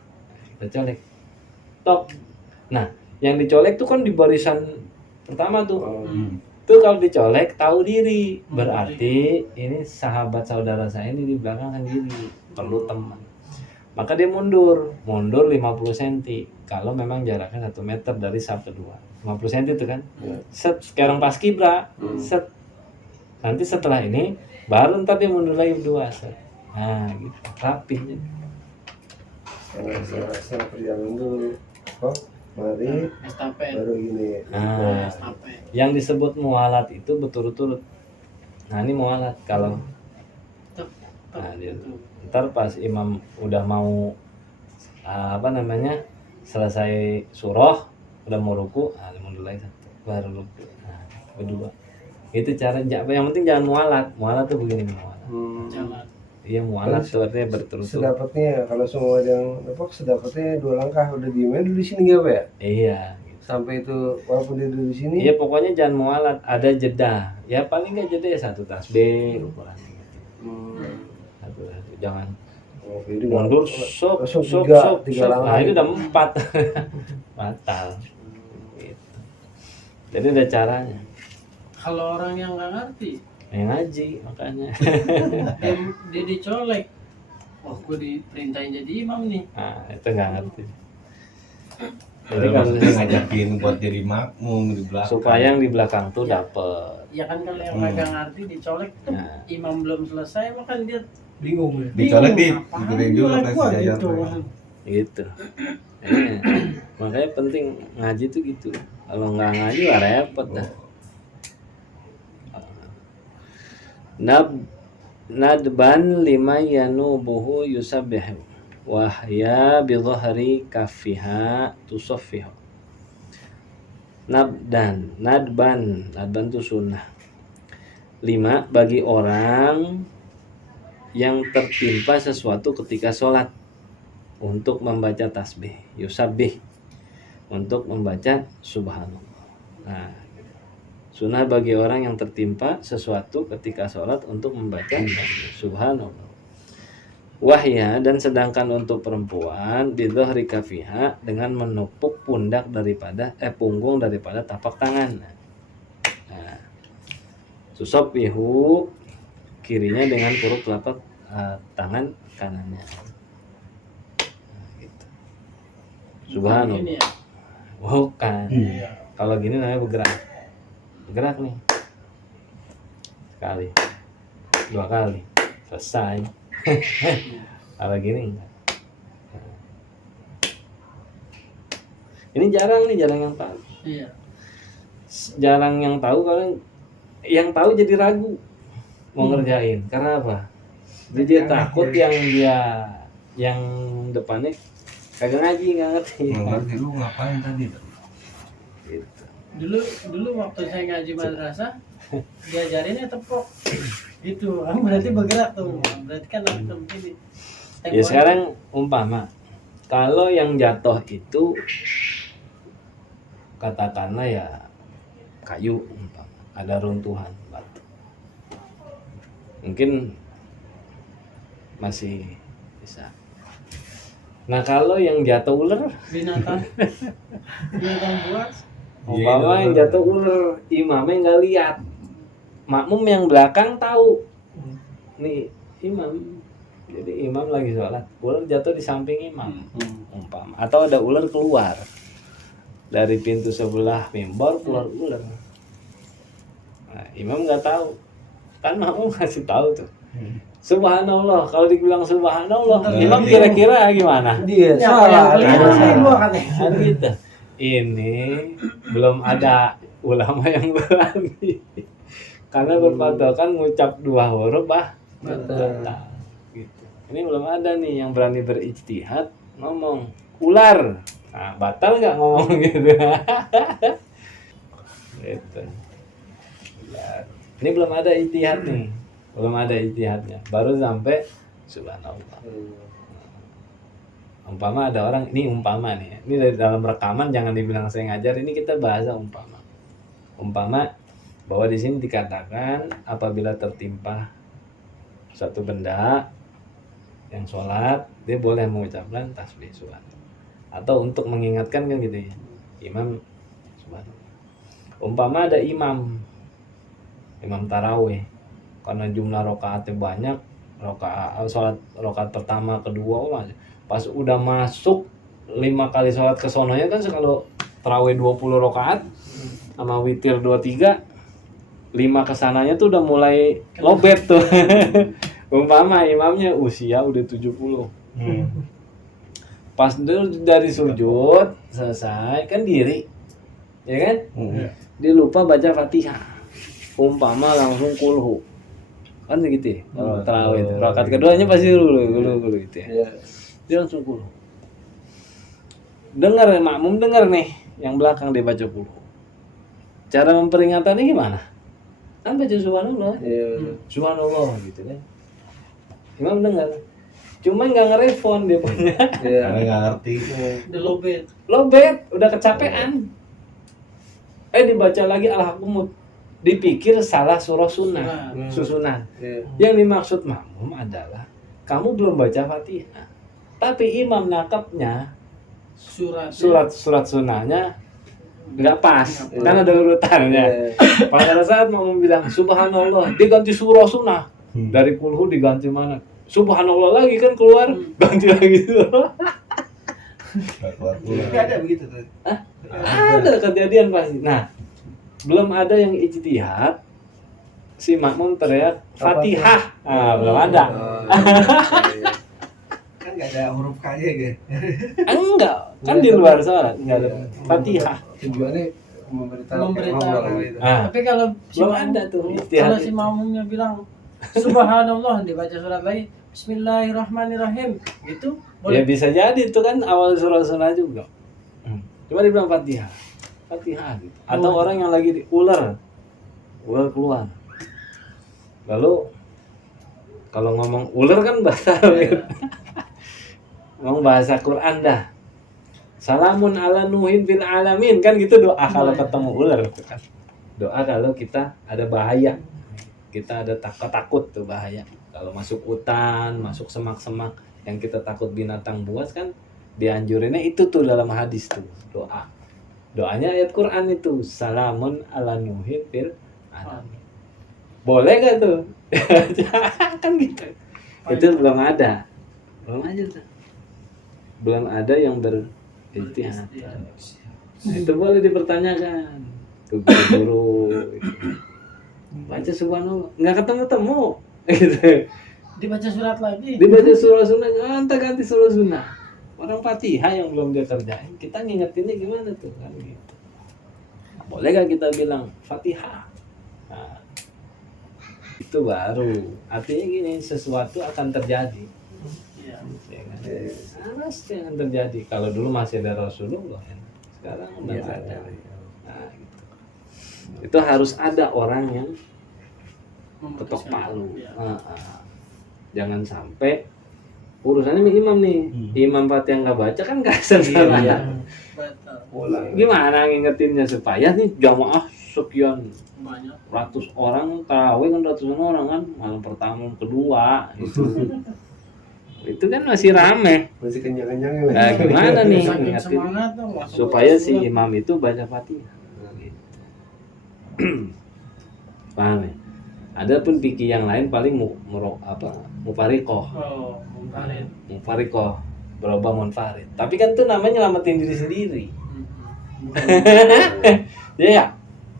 Kita colek. Tok. Nah, yang dicolek tuh kan di barisan pertama tuh. Tuh kalau dicolek tahu diri, berarti ini sahabat saudara saya ini di belakang kan diri, perlu teman. Maka dia mundur 50 cm. Kalau memang jaraknya 1 meter dari saf kedua, 50 cm itu kan. Set, sekarang pas kibra, set. Nanti setelah ini baru ntar dia mundur lagi 2 set. Nah, gitu, rapi. Saya perjalanan dulu. Oh, mari Estafet. baru gini. Nah, Estafet. yang disebut mualat itu berturut-turut. Nah, ini mualat kalau nah, dia, ntar pas imam udah mau selesai surah, udah mau ruku, dia mundur lagi 1, baru ruku. Nah, kedua. Itu cara, yang penting jangan mualat. Mualat tuh begini mualat. Jangan. Iya mualat tuh artinya berturut-turut. Sedapatnya kalau semua yang sedapatnya 2 langkah udah diem dulu di sini nggak apa ya? Iya. Sampai itu walaupun dia dulu di sini. Iya pokoknya jangan mualat, ada jeda. Ya paling nggak jeda ya 1 tasbih ukuran. Satu, jangan Jadi mundur langsung sok. tiga langkah. Nah itu udah 4 batal. Gitu. Jadi ada caranya. Kalau orang yang nggak ngerti, Yang ngaji makanya. dia dicolek. Wah, gue diperintahin jadi imam nih. Nah itu nggak ngerti. Jadi Jadi kalau maksudnya ngajakin buat jadi makmum di belakang. supaya yang di belakang tuh dapet. Ya kan kalau yang kagak ngerti dicolek tuh Nah. imam belum selesai, maka dia Bingung ya. Dicolek di ngapain ikutin juga nyolek pas gua sejajar. gitu. Gitu. Makanya penting ngaji tuh gitu. Kalau nggak ngaji lah repot dah. Nadban lima yanubuhu yusabbih wahya bi dhahri kaffiha tusaffihu. Nadban itu sunnah. 5 bagi orang yang tertimpa sesuatu ketika sholat untuk membaca tasbih, yusabbih, untuk membaca subhanallah. Nah, sunnah bagi orang yang tertimpa sesuatu ketika sholat untuk membaca subhanallah. Wahya, dan sedangkan untuk perempuan bidhahri kafiha, dengan menupuk pundak daripada punggung daripada tapak tangan. Nah, Tusabihu kirinya dengan huruf telapak tangan kanannya. Gitu. Subhanallah. Ini ya. Bukan. Kalau gini namanya bergerak. Bergerak nih. Sekali. 2 kali. Selesai. Kalau gini enggak. Ini jarang yang tahu. Iya. Jarang yang tahu karena yang tahu jadi ragu mau ngerjain. Karena apa? Dia takut yang depannya kagak ngaji, nggak ngerti. Nggak ngerti lu ngapain tadi? Gitu. Dulu waktu saya ngaji madrasah diajarinnya tepok gitu kan, berarti bergerak tuh, berarti kan langsung ini. Ya sekarang umpama kalau yang jatuh itu katakanlah ya kayu, umpama ada runtuhan batu, mungkin masih bisa. Nah kalau yang jatuh ular, binatang buas. umpama yang jatuh ular, imamnya nggak lihat, makmum yang belakang tahu nih imam, jadi imam lagi sholat, ular jatuh di samping imam, umpama, atau ada ular keluar dari pintu sebelah mimbar, keluar ular. Nah, imam nggak tahu, kan makmum ngasih tahu tuh. Subhanallah, kalau dibilang subhanallah, imam kira-kira gimana? Dia Ya, salah. yang lihat saya gua kan ya. Kan gitu. Ini belum ada ulama yang berani, karena berpatokan ngucap 2 huruf batal. Gitu. Ini belum ada nih yang berani berijtihad ngomong ular. Nah, batal nggak ngomong gitu? Gitu. Ini belum ada ijtihad nih, belum ada ijtihadnya, baru sampai subhanallah. Umpama ada orang, ini umpama nih, ini dari dalam rekaman, jangan dibilang saya ngajar, ini kita bahasa umpama. Umpama bahwa di sini dikatakan apabila tertimpa satu benda yang sholat, dia boleh mengucapkan tasbih subhanallah. Atau untuk mengingatkan kan gitu ya, imam subhanallah. Umpama ada imam tarawih, karena jumlah rakaatnya banyak, sholat rakaat pertama, kedua, pas udah masuk 5 kali sholat ke sononya kan, kalau tarawih 20 rakaat sama witir 23, 5 kesananya tuh udah mulai lobet tuh. Umpama imamnya usia udah 70. Pas dari sujud selesai kan diri, ya kan? Dia lupa baca Fatihah. Umpama langsung kulhu. Kan gitu ya. Kalau tarawih itu rakaat keduanya pasti dulu gitu ya. Dia langsung kulhu. Dengar makmum, dengar nih yang belakang dia baca kulhu. Cara memperingatannya gimana? Kan baca subhanallah. Subhanallah gitu kan. Imam dengar. Cuma nggak ngerespon dia punya. Karena nggak ngerti. Udah Lobet, udah kecapean. Dibaca lagi al-hakumut. Dipikir salah surah sunnah, susunan. Yang dimaksud makmum adalah kamu belum baca Fatihah, tapi imam nangkapnya surat sunnahnya nggak pas, karena ada urutannya. Pada saat makmum bilang subhanallah, diganti surah sunnah, dari kulhu diganti mana? Subhanallah lagi kan keluar, ganti lagi surah. Nggak ada begitu tuh. Ada kejadian pasti. Nah, belum ada yang ijtihad, si makmum teriak Fatihah. Belum ada. Kan nggak ada huruf K-nya gitu. Enggak, kan di luar sholat enggak ada Fatihah. Tujuannya memberitahu. Tapi kalau belum ada tuh kalau ijtihad. si makmumnya bilang subhanallah, dibaca surat lagi bismillahirrahmanirrahim gitu, Ya boleh. bisa jadi itu kan awal surah sunnah juga. Cuma dibilang Fatihah gitu. Atau orang yang lagi di ular keluar. Lalu kalau ngomong ular kan batal gitu. Ngomong bahasa Quran dah. Salamun ala nuhin fil alamin, kan gitu doa kalau ketemu ular gitu kan. Doa kalau kita ada bahaya. Kita ada takut tuh bahaya. Kalau masuk hutan, masuk semak-semak yang kita takut binatang buas kan, dianjurinnya itu tuh dalam hadis tuh doa. Doanya ayat Quran itu, salamun ala nuhin fil alamin. Boleh gak tuh? Kan gitu. Itu belum ada tuh. Belum ada yang berijtihad. Nah, itu boleh dipertanyakan ke guru. Baca subhanallah, nggak ketemu gitu. Dibaca surat lagi. Dibaca surah sunnah, entah ganti surah sunnah. Orang Fatihah yang belum dia kerjain, kita ngingetinnya gimana tuh kan gitu. Boleh gak kita bilang Fatihah? Nah, itu baru artinya gini, sesuatu akan terjadi. Iya. Pasti akan terjadi. Kalau dulu masih ada Rasulullah, sekarang udah nggak ada. Nah, gitu. Itu harus ada orang yang ketok palu. Iya. Jangan sampai urusannya imam nih, imam Fatihah nggak baca kan nggak salah. Iya. Betul. Ulang. Gimana ngingetinnya supaya nih jamaah sekian Banyak. ratus orang tarawih kan ratusan orang kan malam pertama kedua gitu. Itu kan masih rame. Masih kenyang-kenyang ya. Nah, gimana nih Saking ngingetin semangat tuh langsung supaya baca si surat. imam itu baca Fatihah. Gitu. Paham ya? Adapun fikih yang lain paling mufarikoh, Oh, mungkarin. mufarikoh berubah munfarid. Tapi kan itu namanya nyelamatin diri sendiri. Iya ya,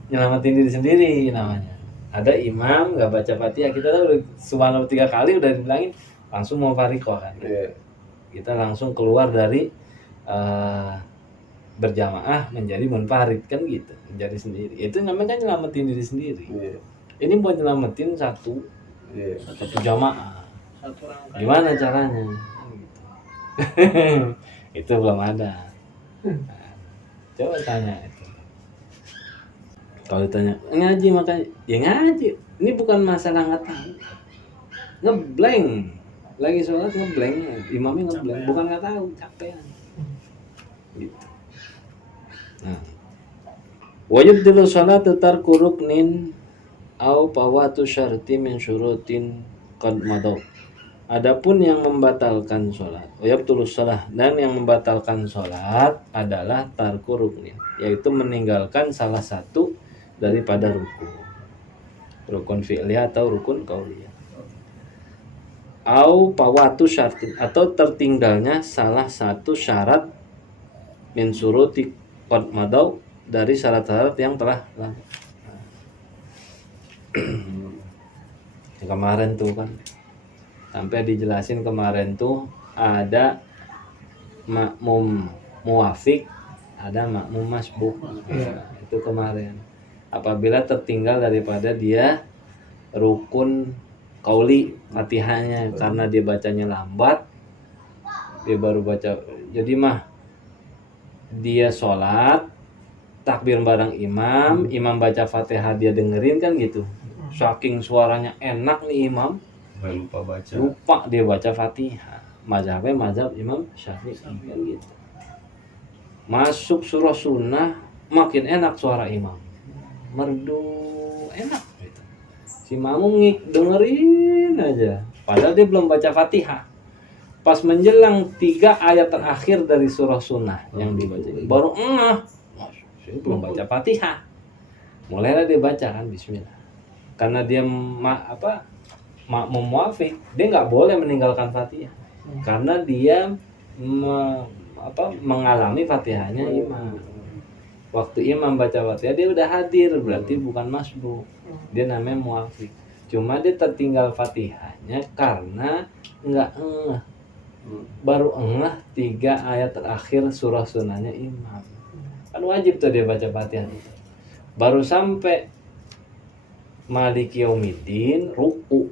nyelamatin diri sendiri namanya. Ada imam nggak baca Fatihah, kita tahu udah subhanallah 3 kali udah dibilangin langsung mufarikoh kan. Iya. Kita langsung keluar dari berjamaah menjadi munfarid kan gitu, menjadi sendiri. Itu namanya kan nyelamatin diri sendiri. Iya. Ini buat nyelamatin satu Iya. jamaah. Satu rangkaian. Gimana caranya? Gitu. Itu belum ada. Nah, coba tanya itu. Kalau ditanya ngaji makanya ya ngaji. Ini bukan masalah nggak tahu. Ngeblank. Lagi sholat ngeblank, imamnya ngeblank, bukan nggak tahu, capean. Gitu. Nah, wajib dulu sholat tarku ruknin au fawatu syarti min syurutin qad madaw. Adapun yang membatalkan sholat, wajib dulu sholat, dan yang membatalkan sholat adalah tarku ruknin, yaitu meninggalkan salah satu daripada rukun fi'liyah atau rukun qauliyah. Au fawatu syartin, atau tertinggalnya salah satu syarat min syuruti qad madaw, dari syarat-syarat yang telah lalu. Kemarin tuh kan sampai dijelasin kemarin tuh ada makmum muwafiq, ada makmum masbuk. Nah, itu kemarin apabila tertinggal daripada dia rukun qauli Fatihahnya karena dia bacanya lambat, dia baru baca, jadi mah dia sholat takbir bareng imam, imam baca Fatihah dia dengerin kan gitu. Saking suaranya enak nih imam, lupa dia baca Fatihah. Mazhab Imam Syafi'i kan gitu. Masuk surah sunnah makin enak suara imam, merdu enak gitu. Si makmum dengerin aja, padahal dia belum baca Fatihah. Pas menjelang 3 ayat terakhir dari surah sunnah yang dibaca, baru saya belum baca Fatihah. Mulailah dia baca kan Bismillah. Karena dia makmum muwafiq, dia nggak boleh meninggalkan Fatihah. Karena dia mengalami Fatihahnya imam. Waktu imam baca Fatihah dia udah hadir, berarti bukan masbuk. Dia namanya muwafiq. Cuma dia tertinggal Fatihahnya karena nggak baru 3 ayat terakhir surah sunnahnya imam. Kan wajib tuh dia baca Fatihah. Baru sampai Maliki Yaumiddin ruku.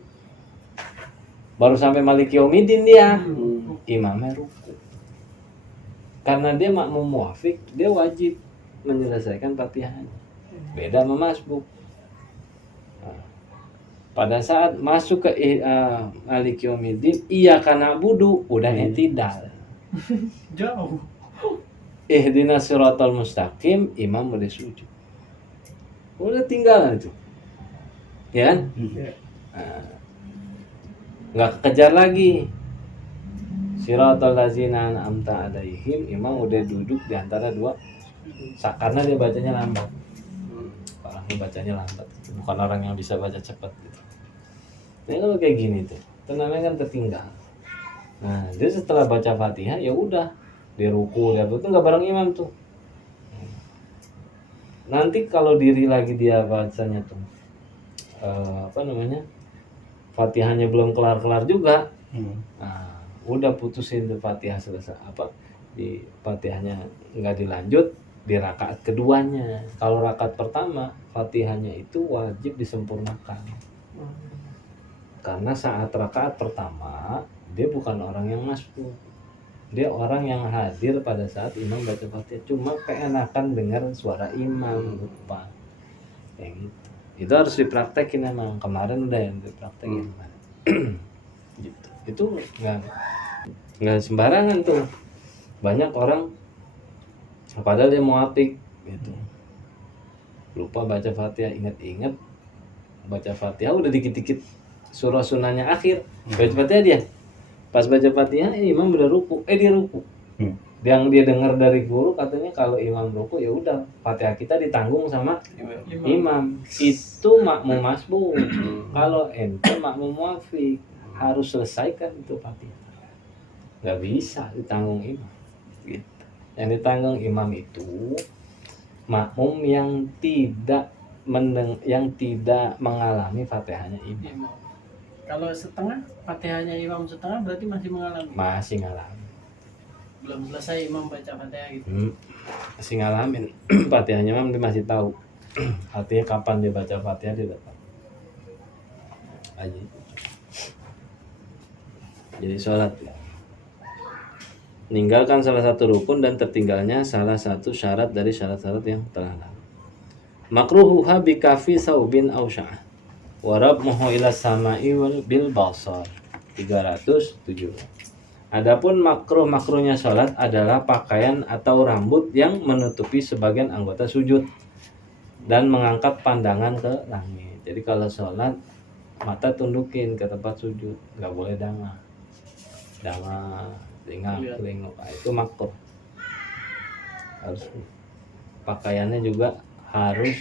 Baru sampai Maliki Yaumiddin dia imamnya ruku. Karena dia makmum muwafiq, dia wajib menyelesaikan Fatihahnya. Beda sama masbuk. Nah, pada saat masuk ke Maliki Yaumiddin, iyyaka na'budu udah i'tidal. Jauh. Ihdinas siratal mustaqim, imam udah sujud. Udah tinggalan itu. Ya kan? Nah, nggak kejar lagi. Siratal ladzina an'amta 'alaihim, imam udah duduk di antara dua karena dia bacanya lambat. Orang bacanya lambat, bukan orang yang bisa baca cepat gitu. Nah kalau kayak gini tuh tenangnya kan tertinggal. Nah dia setelah baca Fatihah ya udah dia ruku, dia itu nggak bareng imam tuh. Nanti kalau diri lagi dia bacanya tuh Fatihahnya belum kelar-kelar juga. Nah, udah putusin tuh Fatihah selesai di Fatihahnya nggak dilanjut di rakaat keduanya. Kalau rakaat pertama Fatihahnya itu wajib disempurnakan. Karena saat rakaat pertama dia bukan orang yang masbuk. Dia orang yang hadir pada saat imam baca Fatihah, cuma keenakan dengar suara imam lupa. Kayak gitu. Itu harus dipraktekin emang. Kemarin udah yang dipraktekin. Gitu. Itu nggak sembarangan tuh. Banyak orang padahal dia mau apik gitu. Lupa baca Fatihah, ingat-ingat baca Fatihah udah dikit-dikit surah sunahnya akhir. Baca Fatihah dia. Pas baca Fatihah imam udah ruku. Dia ruku. Yang dia dengar dari guru katanya kalau imam ruku ya udah Fatihah kita ditanggung sama imam. Itu makmum masbuk. Kalau ente makmum muafiq harus selesaikan itu Fatihah. Nggak bisa ditanggung imam. Gitu. Yang ditanggung imam itu makmum yang tidak mengalami Fatihahnya imam. Kalau setengah, Fatihahnya imam setengah berarti masih mengalami. Masih ngalamin. Belum selesai imam baca Fatihah gitu. Masih ngalamin. Fatihahnya imam dia masih tahu. Artinya kapan dia baca Fatihah dia dapat. Aja. Jadi sholat. Meninggalkan salah satu rukun dan tertinggalnya salah satu syarat dari syarat-syarat yang telah lalu. Makruhuha bikafi saubin aw sya'ah. Warab moho ila sama'i wal bil basar 307. Adapun makruhnya sholat adalah pakaian atau rambut yang menutupi sebagian anggota sujud dan mengangkat pandangan ke langit. Jadi kalau sholat mata tundukin ke tempat sujud, nggak boleh danga, telinguk, itu makruh. Harus pakaiannya juga harus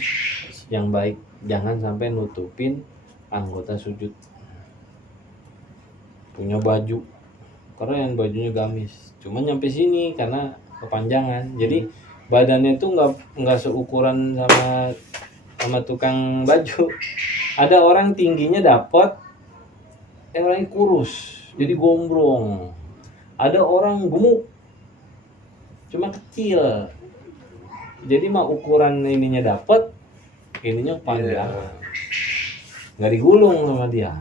yang baik, jangan sampai nutupin anggota sujud. Punya baju, karena yang bajunya gamis, cuma nyampe sini karena kepanjangan, jadi badannya itu nggak seukuran sama tukang baju. Ada orang tingginya dapat, orangnya kurus, jadi gombrong. Ada orang gemuk, cuma kecil, jadi mah ukuran ininya dapat, ininya panjang, nggak digulung sama dia.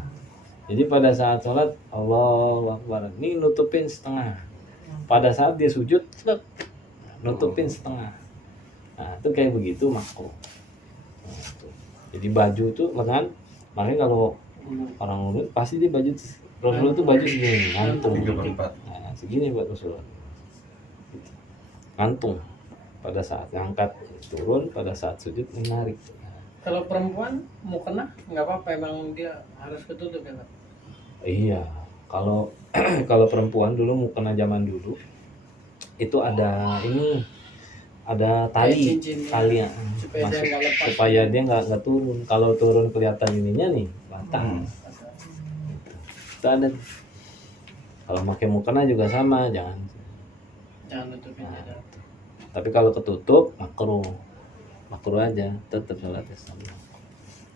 Jadi pada saat sholat Allahu Akbar ini nutupin setengah, pada saat dia sujud nutupin setengah. Nah itu kayak begitu makruh. Jadi baju tuh lengan, makanya kalau orang urut pasti dia baju Rasulullah tuh baju segini ngantung. Nah, segini buat Rasulullah gitu. Ngantung pada saat ngangkat turun, pada saat sujud menarik. Kalau perempuan mau kena nggak apa-apa, emang dia harus ketutup ya Pak? Iya, kalau kalau perempuan dulu mau kena zaman dulu itu ada tali ya, supaya dia nggak turun. Kalau turun kelihatan ininya nih batang. Itu ada. Kalau pakai mukena juga sama, jangan tutupin aja. Tapi kalau ketutup makruh aja, tetap sholatnya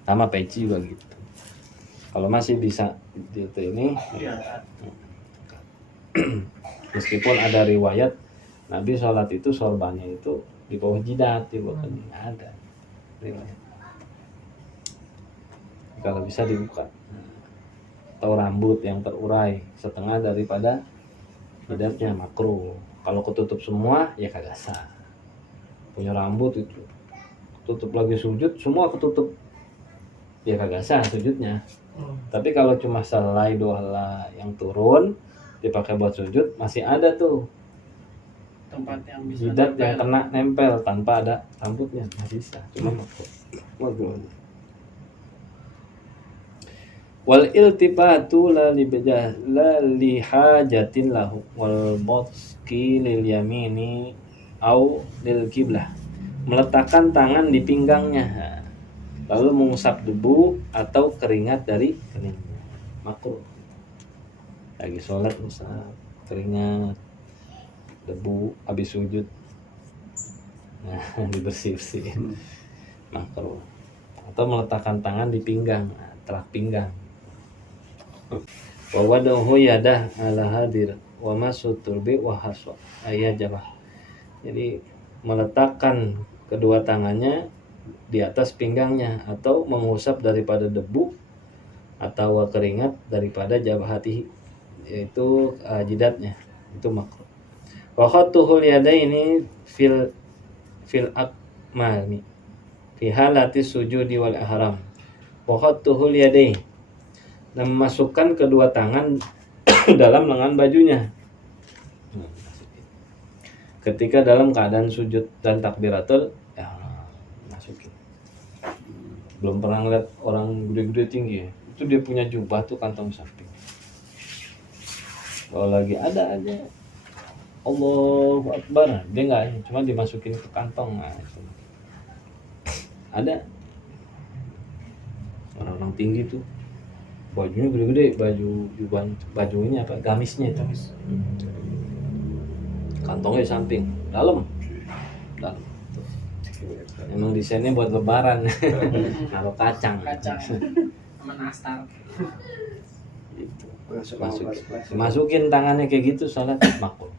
sama peci juga gitu. Kalau masih bisa gitu ini, meskipun ada riwayat Nabi sholat itu sorbannya itu di bawah jidat, di bawah kening, ada riwayat. Kalau bisa dibuka, atau rambut yang terurai setengah daripada jidatnya makruh. Kalau ketutup semua ya kagak sah. Punya rambut itu tutup lagi sujud semua ketutup ya kagak sah sujudnya. Tapi kalau cuma selai dua helai yang turun dipakai buat sujud, masih ada tuh tempat yang bisa jidat yang kena nempel tanpa ada rambutnya, masih bisa, cuma makruh. Wal iltifatu la li hajatin lahu wal botski lil yamini au lil kiblah. Meletakkan tangan di pinggangnya lalu mengusap debu atau keringat dari keningnya. Makruh. Lagi sholat usap keringat, debu habis sujud, nah dibersih-bersihin. Makruh. Atau meletakkan tangan di pinggang, telak pinggang. Wa wadahu yadah ala hadir wa masutul bi wa haswa ayajabah. Jadi meletakkan kedua tangannya di atas pinggangnya atau mengusap daripada debu atau keringat daripada jabhatihi, yaitu jidatnya, itu makruh. Wa khattuhul yadaini fil akmali fi halati sujudi wal ihram. Wa khattuhul yadaini, dan memasukkan kedua tangan dalam lengan bajunya ketika dalam keadaan sujud dan takbiratul ya, masukin. Belum pernah ngeliat orang gede-gede tinggi ya, itu dia punya jubah tuh kantong samping. Kalau lagi ada aja Allahu Akbar, dia nggak, cuma dimasukin ke kantong. Nah, itu. Ada orang-orang tinggi tuh bajunya gede-gede, bajunya apa, gamisnya itu, kantongnya di samping, dalam. Emang desainnya buat lebaran, naruh kacang sama nastar. Gitu. Masukin tangannya kayak gitu, salat makruh.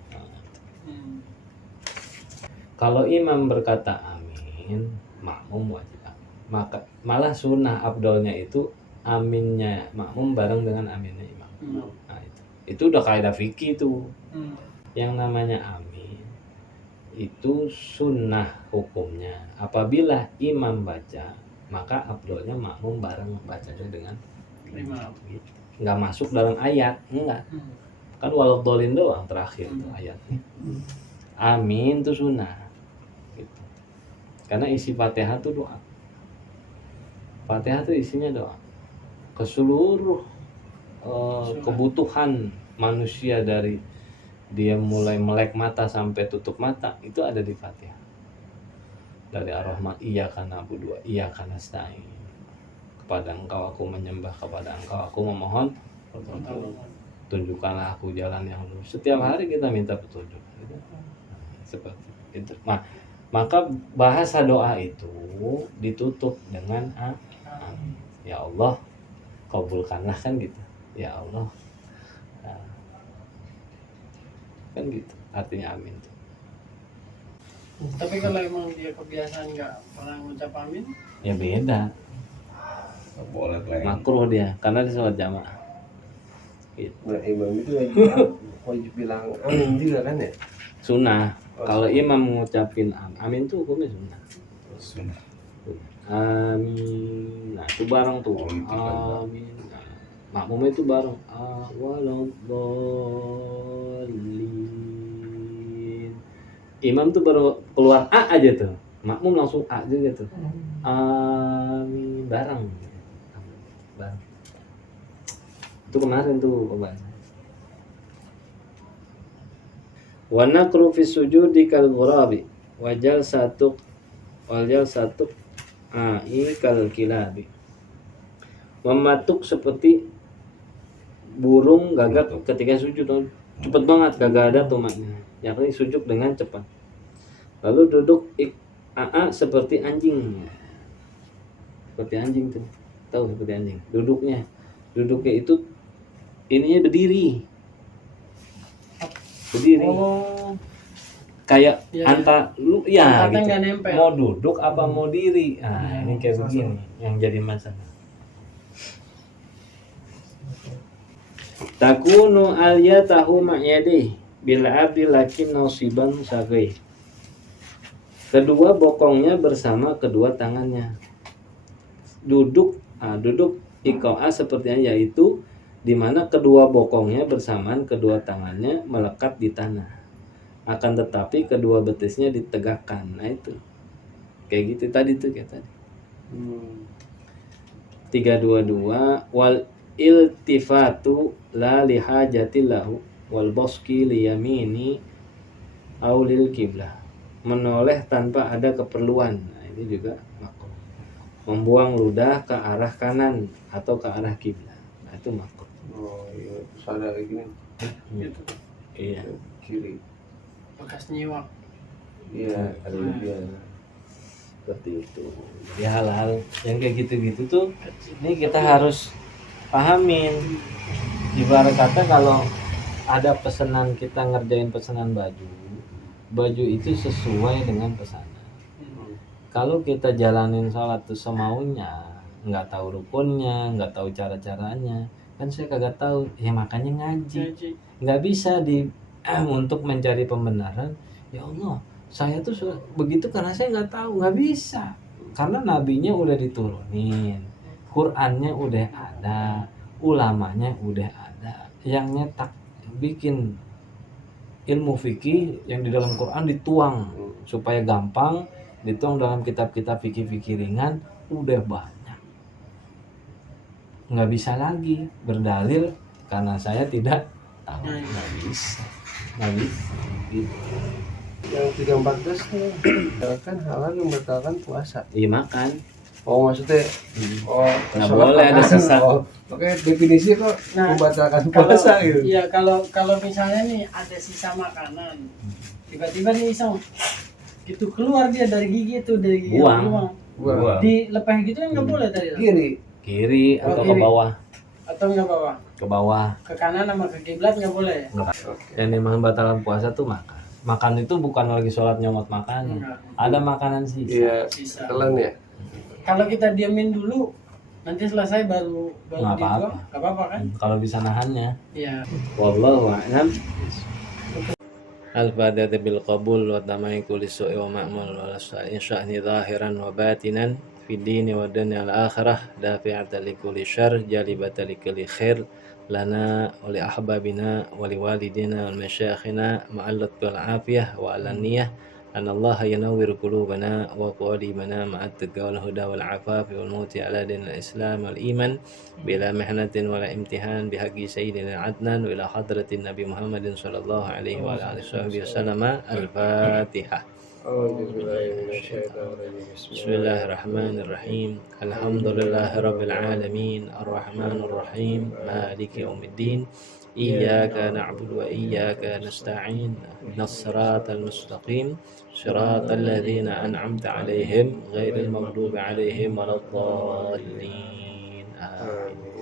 Kalau imam berkata amin, makmum wajib amin. Maka malah sunnah abdolnya itu aminnya makmum bareng dengan aminnya imam. Nah, itu udah kaidah fikih tuh. Yang namanya amin itu sunnah hukumnya. Apabila imam baca, maka abdolnya makmum bareng bacanya dengan imam. Gitu. Nggak masuk dalam ayat, enggak. Kan waladhdallin doang terakhir tuh ayatnya. Amin itu sunnah. Gitu. Karena isi Fatihah tuh doa. Fatihah tuh isinya doa. Ke seluruh kebutuhan manusia, dari dia mulai melek mata sampai tutup mata, itu ada di Fatihah. Dari Ar-Rahman, iyyaka na'budu wa iyyaka nasta'in, kepada engkau aku menyembah, kepada engkau aku memohon pertolongan, tunjukkanlah aku jalan yang lurus. Setiap hari kita minta petunjuk gitu. Seperti itu. Maka bahasa doa itu ditutup dengan amin. Ya Allah, kabulkanlah, kan gitu. Ya Allah, nah, kan gitu artinya amin tuh. Tapi kalau emang dia kebiasaan nggak pernah ngucap amin, Ya beda, Nggak boleh play. makruh dia karena dia sholat jamaah gitu. Nah, imam itu wajib bilang amin juga kan ya? Sunnah. Kalau imam ngucapin amin tuh hukumnya sunnah. Sunnah. Amin. Nah, itu bareng tuh. Amin. Nah, makmumnya itu bareng. Waladhdallin. Imam tuh baru keluar A aja tuh. Makmum langsung A juga tuh. Amin, bareng. Bareng. Itu kemarin tuh pembahasan. Wa nakru fi sujudi kal ghurabi wajal satu kal kilabi. Mematuk seperti burung gagak ketika sujud. Cepet banget, gagak ada tuh maknya, yakni sujud dengan cepat. Lalu duduk seperti anjing. Seperti anjing tuh. Tahu seperti anjing. Duduknya itu ininya berdiri. oh, Kayak ya, lu ya angkatnya gitu. nggak nempel. Mau duduk apa mau diri. Nah, ini kayak begini yang jadi masalah. Takunu aliyatahu ma'yadih bil abdi lakin nasiban sagai. Kedua bokongnya bersama kedua tangannya. Duduk iqa'a sepertinya, yaitu di mana kedua bokongnya bersamaan kedua tangannya melekat di tanah. Akan tetapi kedua betisnya ditegakkan. Nah itu. Kayak gitu tadi tuh, kayak tadi. 322 wal iltifatu la lihajatillahu wal boski liyamini aulil kiblah. Menoleh tanpa ada keperluan. Nah, ini juga makruh. membuang ludah ke arah kanan atau ke arah kiblat. Nah, itu makruh. Oh iya, terus ada lagi nih Gitu. Iya. kiri. Bekas nyiwak. Iya, ada dia. Seperti itu. Jadi hal-hal yang kayak gitu-gitu tuh ini kita harus pahamin. Ibarat kata kalau ada pesanan, kita ngerjain pesanan baju itu sesuai dengan pesanan. Kalau kita jalanin sholat tuh semaunya, nggak tahu rukunnya, nggak tahu cara-caranya, kan saya kagak tahu, ya makanya ngaji. Jadi Nggak bisa untuk mencari pembenaran. Ya Allah, saya tuh begitu karena saya nggak tahu, nggak bisa. Karena nabinya udah diturunin, Qurannya udah ada, ulamanya udah ada, yang nyetak bikin ilmu fikih yang di dalam Quran dituang supaya gampang, dituang dalam kitab-kitab fikih-fikih ringan, udah banyak. Nggak bisa lagi berdalil karena saya tidak tahu, nggak bisa gitu. Yang 314 nih, kan halal yang membatalkan puasa. Iya makan. Oh maksudnya, oh Nggak sholat boleh ada makan. sisa. Oh, oke definisi kok Nah, membatalkan kalau puasa gitu. iya kalau misalnya nih ada sisa makanan, tiba-tiba nih iseng gitu keluar dia dari gigi itu, dari gigi Buang. buang. Gua Dilepeh gitu kan nggak boleh tadi. kiri. Atau kiri. ke bawah, Atau nggak bawah? ke Ke kanan sama ke kiblat nggak boleh. yang memang batalkan puasa tuh makan itu bukan lagi sholat nyomot makan, Enggak. ada makanan sisa. Iya, Sisa. telan ya. Kalau kita diamin dulu, nanti selesai baru Nggak dibuang, apa-apa. nggak apa-apa kan? Kalau bisa nahannya. Iya. Wallahu a'lam. Al-Fatihah bil qabul wa tamai kulli su'i wa ma'mul wa sya'ni zahiran wa batinan fi dini wa dunya al akhirah dafi'atan li kulli syarr jalibatan li kulli khair lana wa li ahbabina wa li walidina wal masyayikhina ma'allat wal afiyah wa alaniyah an Allah yanawwir qulubana wa qalimana ma'at taqwa wal huda wal afaf wal mauti ala dinil islam wal iman bila mihnatin wala imtihan bihaqqi sayyidina adnan wa ila hadratin nabi Muhammadin sallallahu alaihi wa alihi wasallam. Al-Fatihah. Bismillahirrahmanirrahim. Alhamdulillahi rabbil alamin arrahmanir rahim maliki yaumiddin iyyaka na'budu wa iyyaka nasta'in ihdinas siratal mustaqim siratal ladzina an'amta 'alaihim ghairil maghdubi 'alaihim waladdallin. Amin.